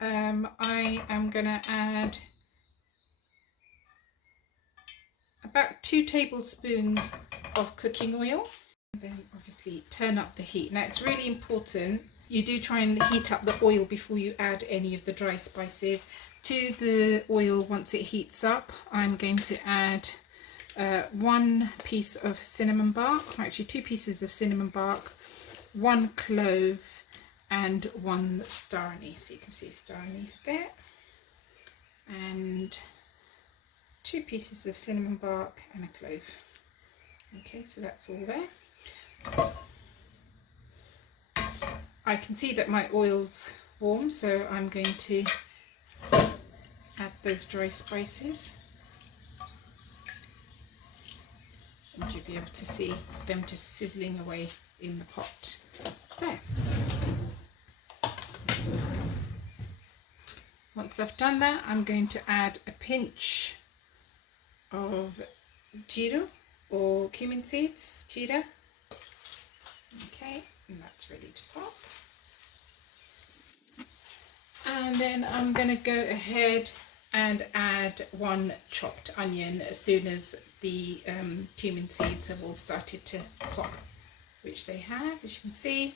I am going to add about 2 tablespoons of cooking oil. And then obviously turn up the heat. Now it's really important you do try and heat up the oil before you add any of the dry spices. To the oil, once it heats up, I'm going to add 1 piece of cinnamon bark, actually 2 pieces of cinnamon bark, 1 clove and 1 star anise. So you can see star anise there, and 2 pieces of cinnamon bark and a clove. Okay, so that's all there. I can see that my oil's warm, so I'm going to add those dry spices. And you'll be able to see them just sizzling away in the pot. There. Once I've done that, I'm going to add a pinch of jeera or cumin seeds, jeera. Okay, and that's ready to pop. And then I'm going to go ahead and add 1 chopped onion as soon as the cumin seeds have all started to pop, which they have, as you can see.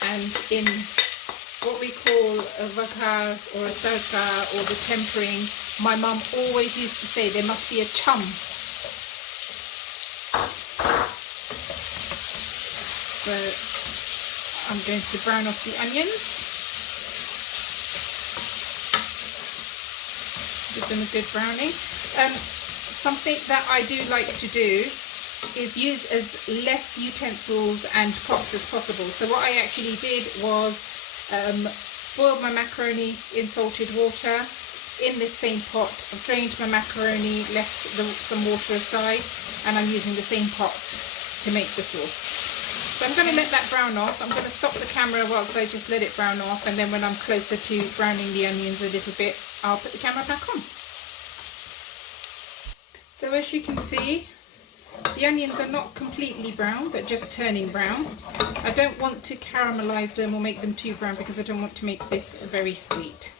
And in what we call a vagar or a tadka, or the tempering, my mum always used to say there must be a chum. So I'm going to brown off the onions, give them a good browning. Something that I do like to do is use as less utensils and pots as possible. So what I actually did was boiled my macaroni in salted water in this same pot. I've drained my macaroni, left some water aside, and I'm using the same pot to make the sauce. So I'm going to let that brown off. I'm going to stop the camera whilst I just let it brown off, and then when I'm closer to browning the onions a little bit, I'll put the camera back on. So as you can see, the onions are not completely brown, but just turning brown. I don't want to caramelise them or make them too brown because I don't want to make this very sweet.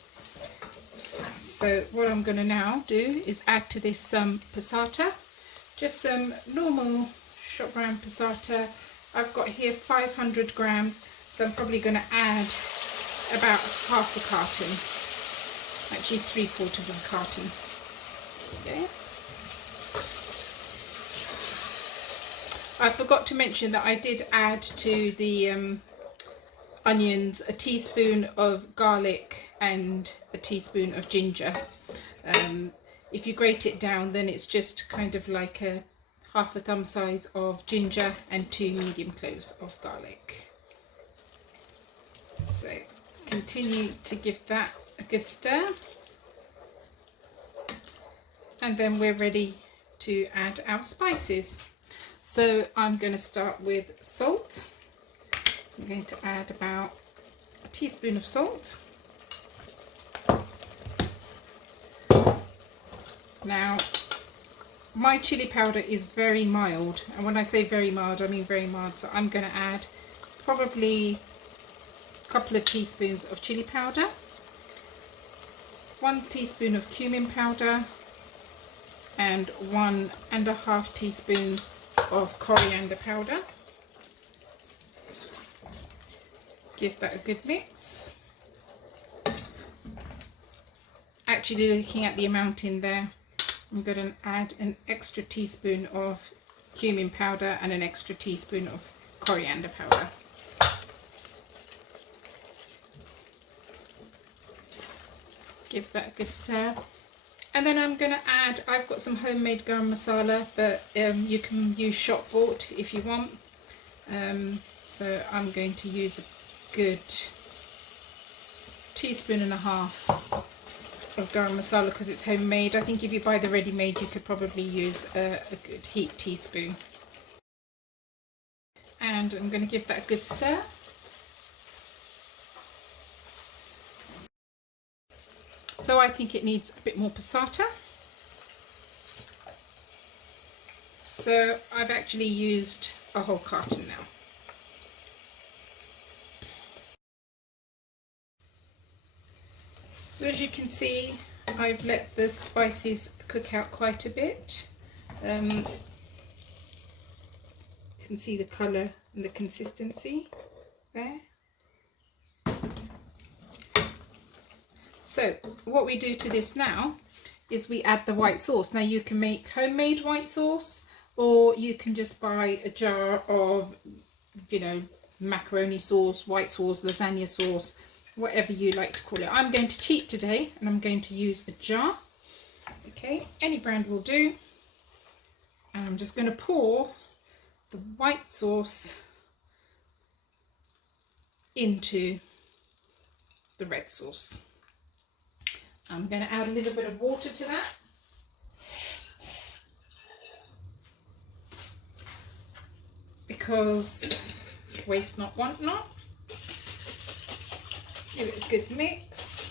So what I'm going to now do is add to this some passata, just some normal shop brand passata. I've got here 500 grams, so I'm probably going to add about half a carton, actually 3/4 of a carton. Okay. I forgot to mention that I did add to the onions a teaspoon of garlic and a teaspoon of ginger. If you grate it down, then it's just kind of like a half a thumb size of ginger and 2 medium cloves of garlic. So continue to give that a good stir, and then we're ready to add our spices. So I'm going to start with salt. So I'm going to add about a teaspoon of salt. Now, my chili powder is very mild, and when I say very mild, I mean very mild. So I'm going to add probably a couple of teaspoons of chili powder, 1 teaspoon of cumin powder, and 1.5 teaspoons of coriander powder. Give that a good mix. Actually, looking at the amount in there, I'm going to add an extra teaspoon of cumin powder and an extra teaspoon of coriander powder. Give that a good stir. And then I'm going to add, I've got some homemade garam masala, but you can use shop bought if you want. So I'm going to use a good 1.5 teaspoons of garam masala because it's homemade. I think if you buy the ready-made, you could probably use a good heaped teaspoon. And I'm going to give that a good stir. So I think it needs a bit more passata. So I've actually used a whole carton now. So as you can see, I've let the spices cook out quite a bit. You can see the colour and the consistency there. So what we do to this now is we add the white sauce. Now you can make homemade white sauce, or you can just buy a jar of, you know, macaroni sauce, white sauce, lasagna sauce, whatever you like to call it. I'm going to cheat today and I'm going to use a jar. Okay, any brand will do. And I'm just going to pour the white sauce into the red sauce. I'm going to add a little bit of water to that. Because waste not, want not. Give it a good mix.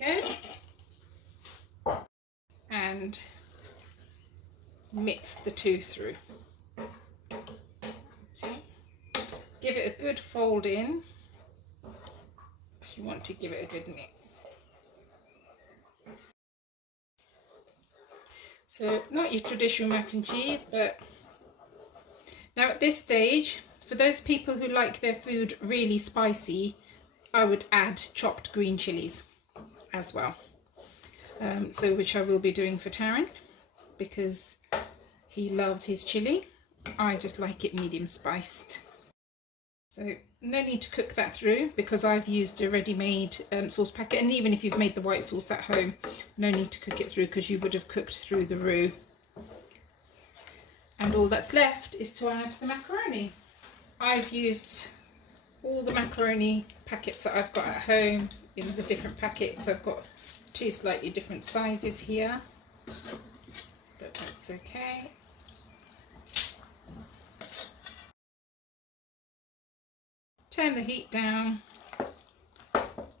There you go. And mix the two through. Okay. Give it a good fold in. If you want to give it a good mix. So not your traditional mac and cheese, but now at this stage, for those people who like their food really spicy, I would add chopped green chilies as well. So which I will be doing for Taryn because he loves his chili. I just like it medium spiced. So no need to cook that through because I've used a ready-made sauce packet, and even if you've made the white sauce at home, no need to cook it through because you would have cooked through the roux. And all that's left is to add the macaroni. I've used all the macaroni packets that I've got at home in the different packets. I've got two slightly different sizes here, but that's okay. Turn the heat down,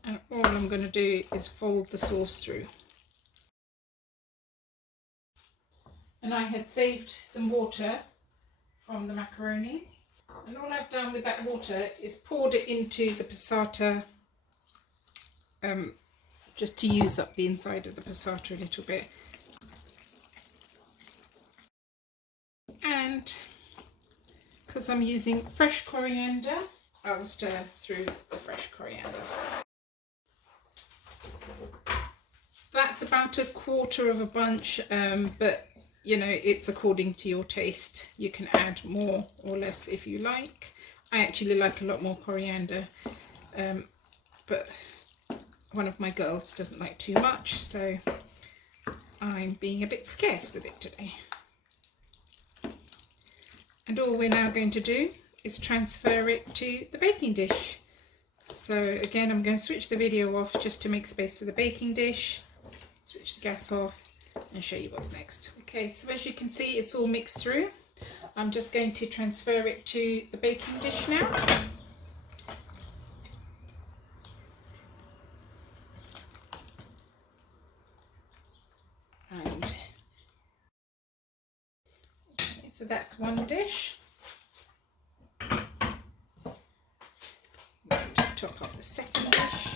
and all I'm going to do is fold the sauce through. And I had saved some water from the macaroni, and all I've done with that water is poured it into the passata, just to use up the inside of the passata a little bit. And because I'm using fresh coriander, I will stir through the fresh coriander. That's about a quarter of a bunch, but you know, it's according to your taste. You can add more or less if you like. I actually like a lot more coriander, but one of my girls doesn't like too much, so I'm being a bit scarce with it today. And all we're now going to do is transfer it to the baking dish. So again, I'm going to switch the video off just to make space for the baking dish, switch the gas off and show you what's next. Okay, so as you can see, it's all mixed through. I'm just going to transfer it to the baking dish now. And okay, so that's one dish. I'm going to top up the second dish.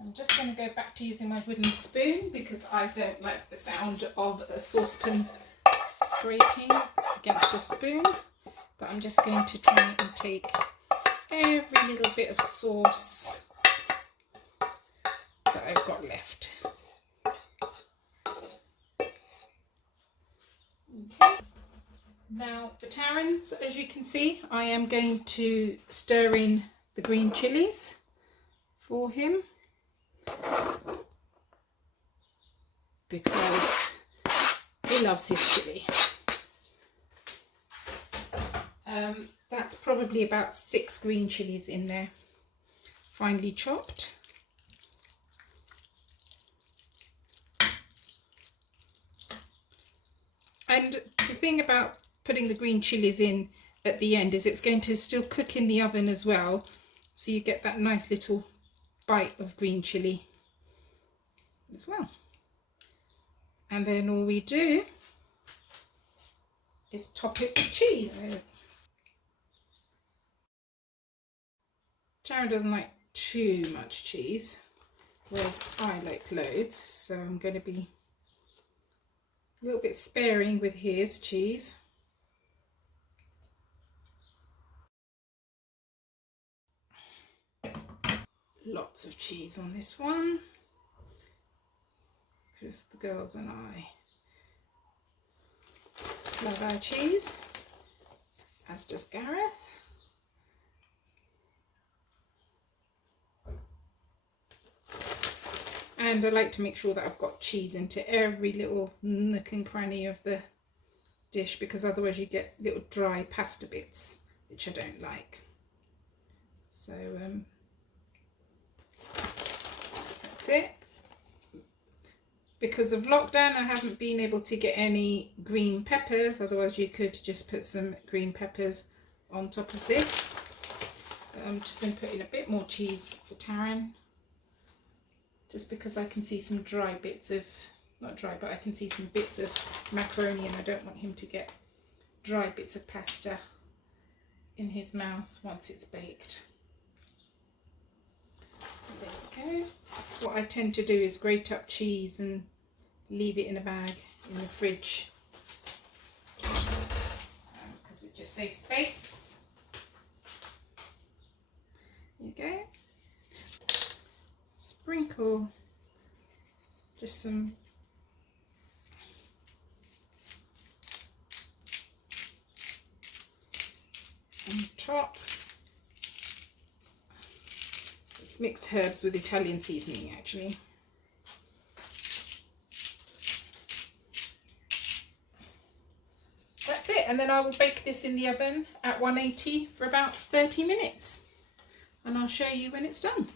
I'm just going to go back to using my wooden spoon because I don't like the sound of a saucepan scraping against a spoon. But I'm just going to try and take every little bit of sauce that I've got left. Okay. Now for Taryn, so as you can see, I am going to stir in the green chilies for him because he loves his chili. That's probably about 6 green chilies in there, finely chopped. And the thing about putting the green chilies in at the end is it's going to still cook in the oven as well, so you get that nice little bite of green chili as well. And then all we do is top it with cheese. Tara doesn't like too much cheese, whereas I like loads, so I'm going to be a little bit sparing with his cheese. Lots of cheese on this one, because the girls and I love our cheese, as does Gareth. And I like to make sure that I've got cheese into every little nook and cranny of the dish, because otherwise you get little dry pasta bits, which I don't like. So that's it. Because of lockdown, I haven't been able to get any green peppers, otherwise you could just put some green peppers on top of this. But I'm just going to put in a bit more cheese for Taryn, just because I can see some dry bits of, not dry, but I can see some bits of macaroni, and I don't want him to get dry bits of pasta in his mouth once it's baked. There we go. What I tend to do is grate up cheese and leave it in a bag in the fridge, because it just saves space. There you go. Sprinkle just some on top. It's mixed herbs with Italian seasoning actually. That's it, and then I will bake this in the oven at 180 for about 30 minutes, and I'll show you when it's done.